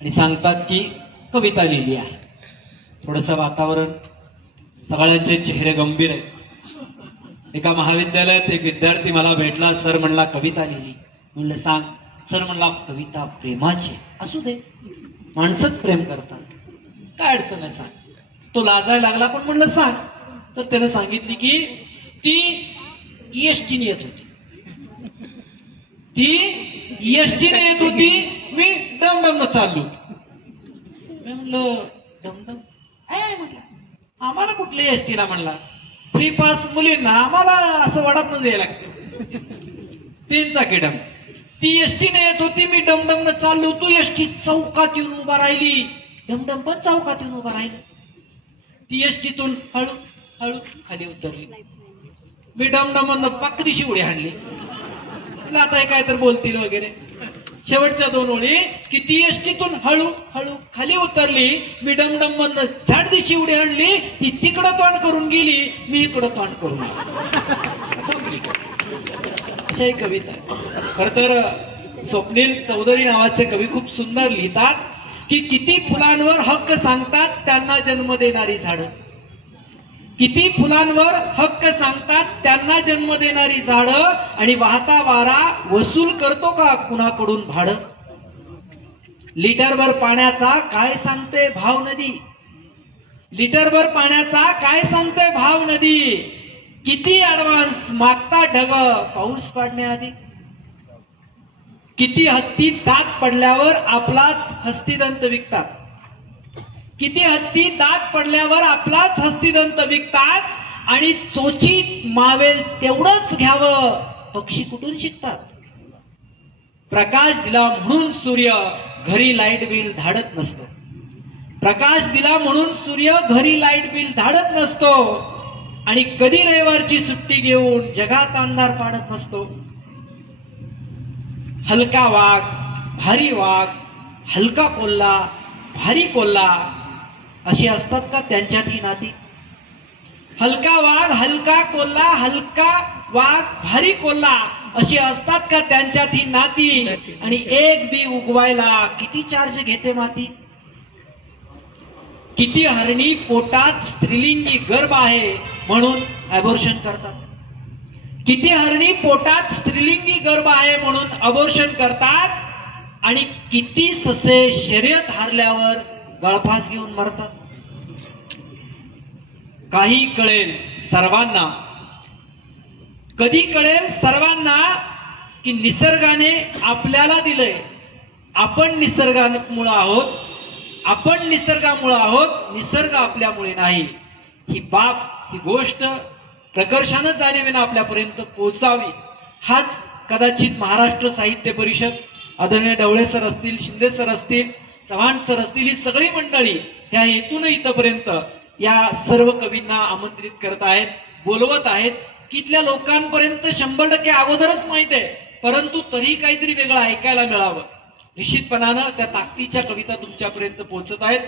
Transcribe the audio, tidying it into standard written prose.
आणि सांगतात की कविता लिहिली आहे. थोडंसं वातावरण, सगळ्यांचे चेहरे गंभीर आहेत. एका महाविद्यालयात एक विद्यार्थी मला भेटला. सर म्हणला कविता लिहिली. म्हणलं सांग. सर म्हणला कविता प्रेमाची. असू दे, माणसंच प्रेम करतात, काय अडचण आहे, सांग. तो लाजायला लागला, पण म्हणलं सांग. तर त्याने सांगितली की ती EST ने येत होती. ती EST ने येत होती, मी दमदम चाललो. मी म्हणलं दमदम म्हटलं आम्हाला कुठले EST ला म्हणला, फ्री पास मुलींना, आम्हाला असं वडापाव द्यायला लागतं. 3 चाकी डम. ती EST ने येत होती, मी डमडम चाललो. तू EST चौकात येऊन उभा राहिली. डमडम पण चौकात येऊन उभा राहिली. ती EST तून हळू हळू खाली उतरली. मी डमडम पाकरीशी उडी हाणली. आता हे काय तर बोलतील वगैरे. शेवटच्या 2 ओळी की ती EST तून हळू हळू खाली उतरली. मी डमडम झाड दिशी उडी हाणली. ती तिकडं तोंड करून गेली, मी इकडं तोंड करून गेली. अशा एक कविता. खर तर स्वप्नील चौधरी नावाचे कवी खूप सुंदर लिहितात की किती फुलांवर हक्क सांगतात त्यांना जन्म देणारी झाडं. किती फुलांवर हक्क सांगतात त्यांना जन्म देणारी झाडं. आणि वाहता वारा वसूल करतो का कुणाकडून भाडं. लिटरभर पाण्याचा काय सांगते भाव नदी. लिटरभर पाण्याचा काय सांगते भाव नदी. किती ऍडव्हान्स मागता ढग पाऊस पडण्याआधी. किती हत्ती दात पडल्यावर आपलाच हस्तिदंत विकतात. किती हत्ती दात पडल्यावर आपलाच हस्तिदंत विकतात. आणि चोचीत मावेल तेवढंच घ्यावं पक्षी कुठून शिकतात. प्रकाश दिला म्हणून सूर्य घरी लाईट बिल धाडत नसतो. प्रकाश दिला म्हणून सूर्य घरी लाईट बिल धाडत नसतो. आणि कधी रविवारची सुट्टी घेऊन जगात अंधार पाडत नसतो. हलका वाघ भारी वाघ, हलका कोल्हा भारी कोल्हा, अशी असतात का त्यांच्यात ही नाती. हलका वाघ हलका कोल्हा, हलका वाघ भारी कोल्हा, अशी असतात का त्यांच्यात ही नाती. आणि एक बी उगवायला किती चार्ज घेते माती. किती हरणी पोटात स्त्रीलिंगी गर्भ आहे म्हणून अबॉर्शन करतात. किती हरणी पोटात स्त्रीलिंगी गर्भ आहे म्हणून अबॉर्शन करतात. आणि किती ससे शर्यत हारल्यावर गळफास घेऊन मरतात. काही कळेल सर्वांना, कधी कळेल सर्वांना की निसर्गाने आपल्याला दिलंय. आपण निसर्गामुळे आहोत, आपण निसर्गामुळे आहोत, निसर्ग आपल्यामुळे नाही. ही बाब, ही गोष्ट प्रकर्षानं जाणीवेनं आपल्यापर्यंत पोहोचावी. हाच कदाचित महाराष्ट्र साहित्य परिषद, आदरणीय ढवळे सर असतील, शिंदे सर असतील, चव्हाण सर असतील, ही सगळी मंडळी त्या हेतून इथपर्यंत या सर्व कवींना आमंत्रित करत आहेत, बोलवत आहेत की इथल्या लोकांपर्यंत 100% अगोदरच माहित आहे, परंतु तरी काहीतरी वेगळं ऐकायला मिळावं. निश्चितपणानं त्या ताकदीच्या कविता तुमच्यापर्यंत पोहोचत आहेत.